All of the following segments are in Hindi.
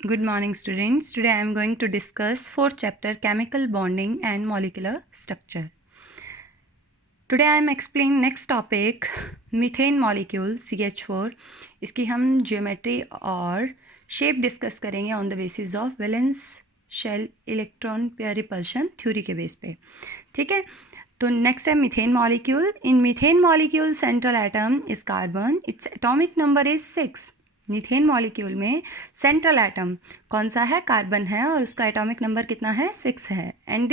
Good morning, students. Today I am going to discuss fourth chapter, chemical bonding and molecular structure. Today I am explaining next topic, methane molecule CH4. इसकी हम ज्योमेट्री और शेप डिस्कस करेंगे on the basis of valence shell electron pair repulsion theory के बेस पे. ठीक है, तो नेक्स्ट है methane molecule. In methane molecule central atom is carbon, its atomic number is 6. Methane molecule में सेंट्रल एटम कौन सा है? कार्बन है, और उसका एटॉमिक नंबर कितना है? 6 है. And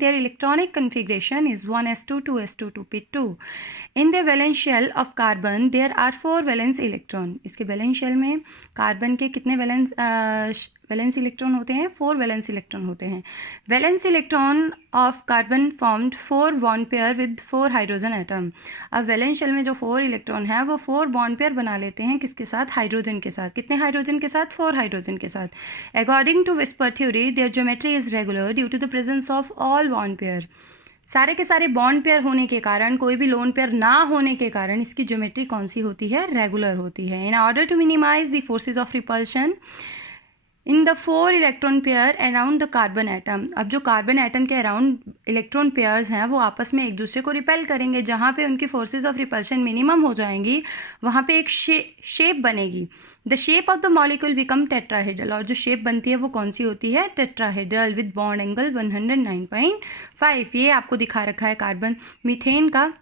their electronic configuration is 1s2 2s2 2p2. In the valence shell of carbon there are 4 valence electron. इसके वैलेंस शेल में कार्बन के कितने वैलेंस इलेक्ट्रॉन होते हैं? 4 वैलेंस इलेक्ट्रॉन होते हैं. Valence electron of carbon formed 4 bond pair with 4 hydrogen atom. अब वैलेंस शेल में जो 4 इलेक्ट्रॉन है वो 4 बॉन्ड पेयर बना लेते हैं. किसके साथ? हाइड्रोजन के साथ. कितने हाइड्रोजन के साथ? 4 हाइड्रोजन के साथ. According to VSEPR theory their geometry is regular due to the presence of all bond pair. सारे के सारे बॉन्ड पेयर होने के कारण, कोई भी लोन पेयर ना होने के कारण इसकी ज्योमेट्री कौन सी होती है? रेगुलर होती है. In order to minimize the forces of repulsion in the 4 electron pair around the carbon atom. अब जो कार्बन एटम के अराउंड इलेक्ट्रॉन पेयर्स हैं वो आपस में एक दूसरे को रिपेल करेंगे. जहाँ पे उनकी फोर्सेज ऑफ रिपल्शन मिनिमम हो जाएंगी वहाँ पे एक शेप बनेगी. The shape of the molecule become tetrahedral. और जो शेप बनती है वो कौन सी होती है? Tetrahedral with bond angle 109.5. ये आपको दिखा रखा है कार्बन मीथेन का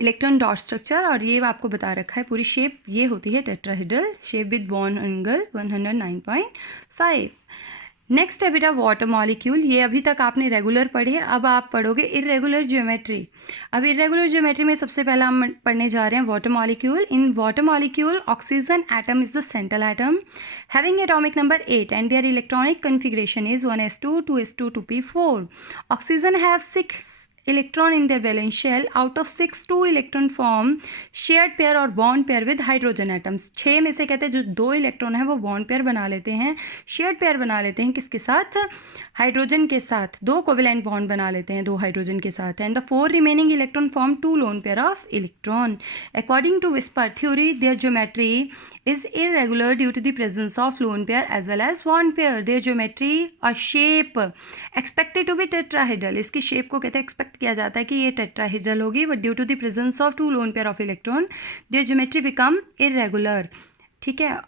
इलेक्ट्रॉन डॉट स्ट्रक्चर, और ये आपको बता रखा है पूरी शेप ये होती है tetrahedral shape with bond angle 109.5. Next है बेटा वाटर मॉलिक्यूल. ये अभी तक आपने रेगुलर पढ़े, अब आप पढ़ोगे इरेगुलर ज्योमेट्री. अब इरेगुलर ज्योमेट्री में सबसे पहला हम पढ़ने जा रहे हैं water molecule. In water molecule oxygen atom is the central atom having atomic number 8 and their electronic configuration is 1s2 2s2 2p4. Oxygen have 6 electron in their valence shell. Out of 6, 2 electron form shared pair और bond pair with hydrogen atoms. 6 में से कहते हैं जो 2 इलेक्ट्रॉन है वो बॉन्ड पेयर बना लेते हैं, शेयर्ड पेयर बना लेते हैं. किसके साथ? हाइड्रोजन के साथ. 2 कोवेलेंट बॉन्ड बना लेते हैं 2 हाइड्रोजन के साथ. And the 4 remaining electron form 2 lone pair of electron. According to VSEPR theory their geometry is irregular due to the presence of lone pair as well as bond pair. Their geometry or shape expected to be tetrahedral. इसकी शेप को कहते हैं एक्सपेक्ट किया जाता है कि ये टेट्राहेड्रल होगी, but due to the presence of 2 lone pair of electron their geometry become irregular. ठीक है,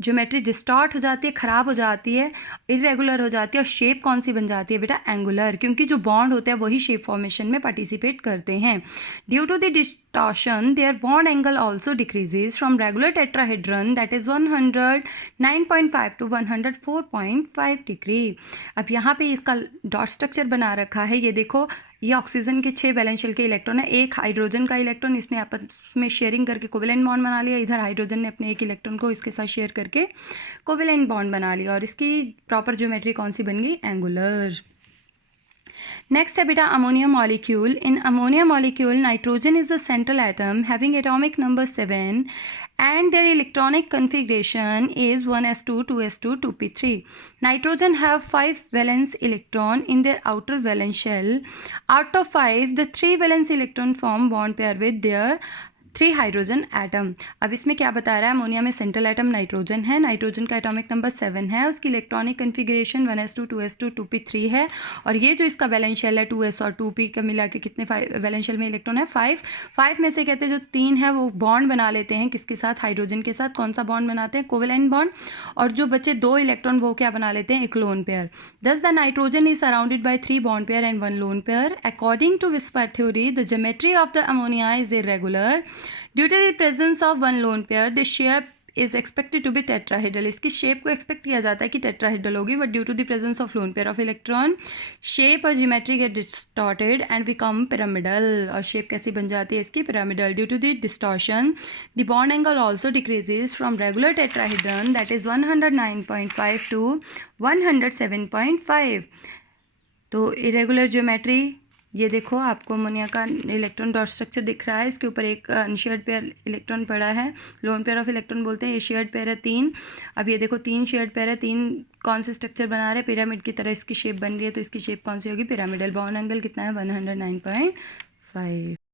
ज्योमेट्री डिस्टॉर्ट हो जाती है, ख़राब हो जाती है, इरेगुलर हो जाती है, और शेप कौन सी बन जाती है बेटा? एंगुलर. क्योंकि जो बॉन्ड होते हैं वही शेप फॉर्मेशन में पार्टिसिपेट करते हैं. Due to the distortion their bond angle also decreases from regular tetrahedron that is 109.5 to 104.5 degree. अब यहाँ पे इसका डॉट स्ट्रक्चर बना रखा है. ये देखो, ये ऑक्सीजन के 6 वैलेंस शेल के इलेक्ट्रॉन है. एक हाइड्रोजन का इलेक्ट्रॉन इसने आपस में शेयरिंग करके कोवेलेंट बॉन्ड बना लिया. इधर हाइड्रोजन ने अपने एक इलेक्ट्रॉन को इसके साथ शेयर करके कोवेलेंट बॉन्ड बना लिया, और इसकी प्रॉपर ज्योमेट्री कौन सी बन गई? एंगुलर. नेक्स्ट है बेटा ammonia molecule. In ammonia molecule nitrogen is the central atom having atomic number 7 and their electronic configuration is 1s2 2s2 2p3. Nitrogen have 5 valence electron in their outer valence shell. Out of 5, the 3 valence electron form bond pair with their 3 hydrogen atom. अब इसमें क्या बता रहा है? अमोनिया में सेंट्रल एटम नाइट्रोजन है. नाइट्रोजन का एटॉमिक नंबर 7 है. उसकी electronic configuration 1s2 2s2 2p3 है. और ये जो इसका वैलेंस शेल है 2s और 2p का मिला के कितने वैलेंस शेल में इलेक्ट्रॉन है? 5 में से कहते हैं जो 3 है वो बॉन्ड बना लेते हैं. किसके साथ? हाइड्रोजन के साथ. कौन सा बॉन्ड बनाते हैं? Covalent bond. और जो बचे 2 इलेक्ट्रॉन वो क्या बना लेते हैं? एक lone pair. Thus the nitrogen is surrounded by 3 bond pair and 1 lone pair. According to VSEPR theory the geometry of the ammonia is irregular due to the presence of 1 lone pair. The shape is expected to be tetrahedral. इसकी शेप को एक्सपेक्ट किया जाता है कि टेट्राहेड्रल होगी, but due to the presence of lone pair of electron shape और geometry get distorted and become pyramidal. और शेप कैसी बन जाती है इसकी? Pyramidal. Due to the distortion the bond angle also decreases from regular tetrahedron that is 109.5 to 107.5. तो इरेगुलर ज्योमेट्री, ये देखो आपको अमोनिया का इलेक्ट्रॉन डॉट स्ट्रक्चर दिख रहा है. इसके ऊपर एक अनशेयर्ड पेयर इलेक्ट्रॉन पड़ा है, लोन पेयर ऑफ इलेक्ट्रॉन बोलते हैं. ये शेयर्ड पेयर है 3. अब ये देखो 3 शेयर्ड पेयर है. 3 कौन से स्ट्रक्चर बना रहे हैं? पिरामिड की तरह इसकी शेप बन रही है. तो इसकी शेप कौन सी होगी? पिरामिडल. बॉन्ड एंगल कितना है? 109.5.